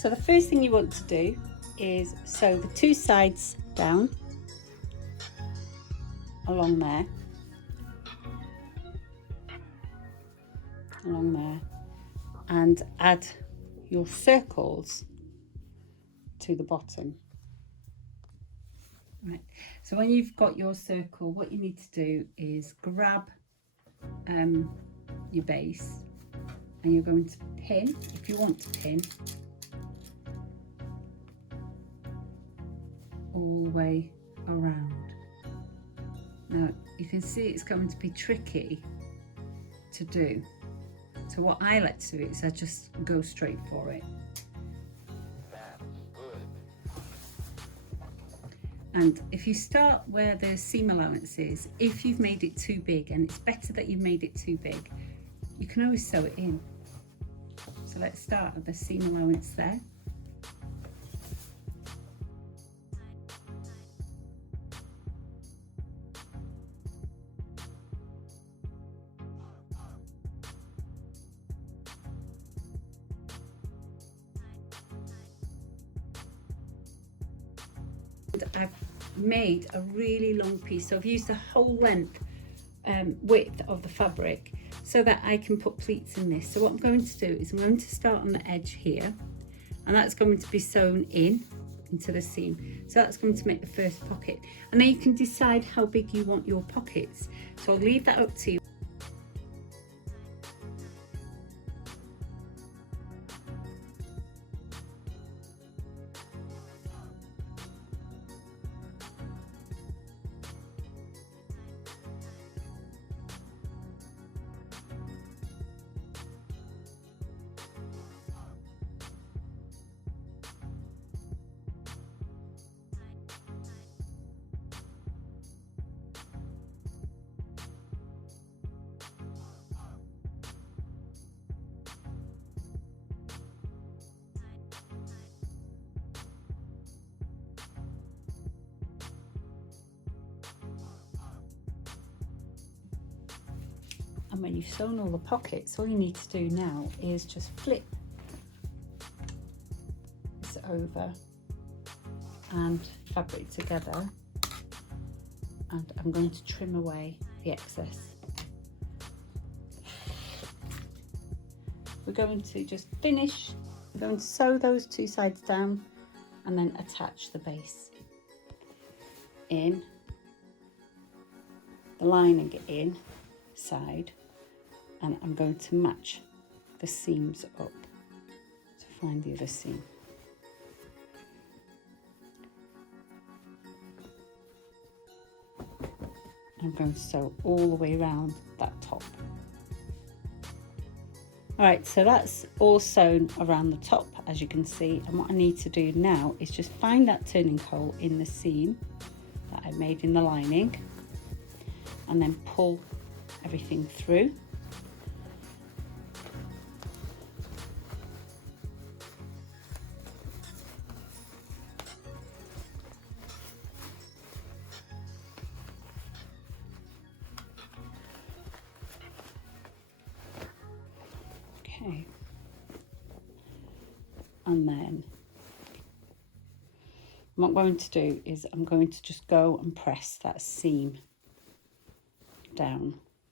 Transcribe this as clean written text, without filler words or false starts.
So the first thing you want to do is sew the two sides down along there, and add your circles to the bottom. Right, so when you've got your circle, what you need to do is grab your base, and you're going to pin, if you want to pin, all the way around. Now you can see it's going to be tricky to do, so what I like to do is I just go straight for it. And if you start where the seam allowance is, if you've made it too big, and it's better that you've made it too big, you can always sew it in. So let's start at the seam allowance there. I've made a really long piece, so I've used the whole length width of the fabric so that I can put pleats in this. So what I'm going to do is I'm going to start on the edge here, and that's going to be sewn in into the seam. So that's going to make the first pocket, and then you can decide how big you want your pockets. So I'll leave that up to you. And when you've sewn all the pockets, all you need to do now is just flip this over and fabric together, and I'm going to trim away the excess. We're going to just finish, we're going to sew those two sides down and then attach the base in, the lining inside, and I'm going to match the seams up to find the other seam. I'm going to sew all the way around that top. Alright, so that's all sewn around the top, as you can see, and what I need to do now is just find that turning hole in the seam that I made in the lining, and then pull everything through. Okay, and then what I'm going to do is I'm going to just go and press that seam down.